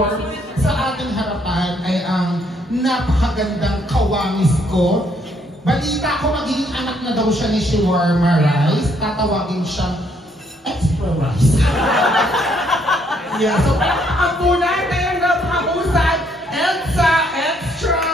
mag-perform sa ating harapan ay ang napakagandang kawangis ko. Balita ko magiging anak na daw siya ni Shawarma Rice. Tatawagin siyang Extra Rice. Yeah, so ang tunay na yung napakahusay, Elsa Extra!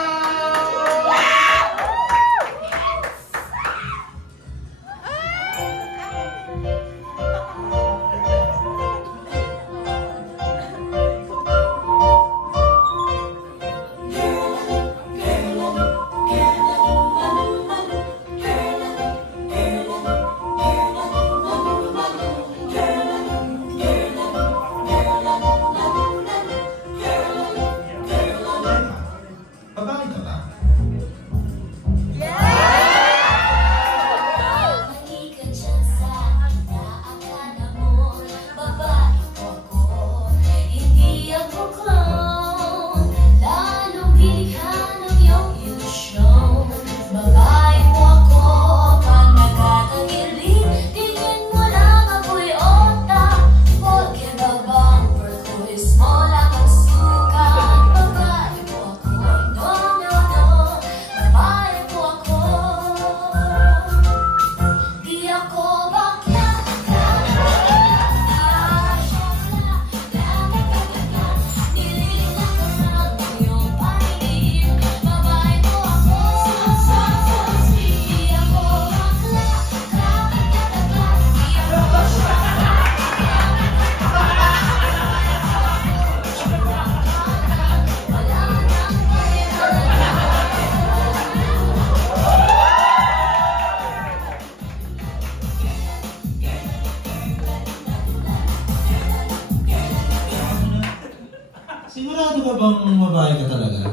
Sigurado ka bang babae ka talaga?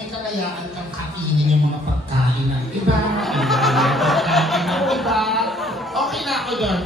May kalayaan kang kainin yung mga pagkain ng iba. Okay na ako doon.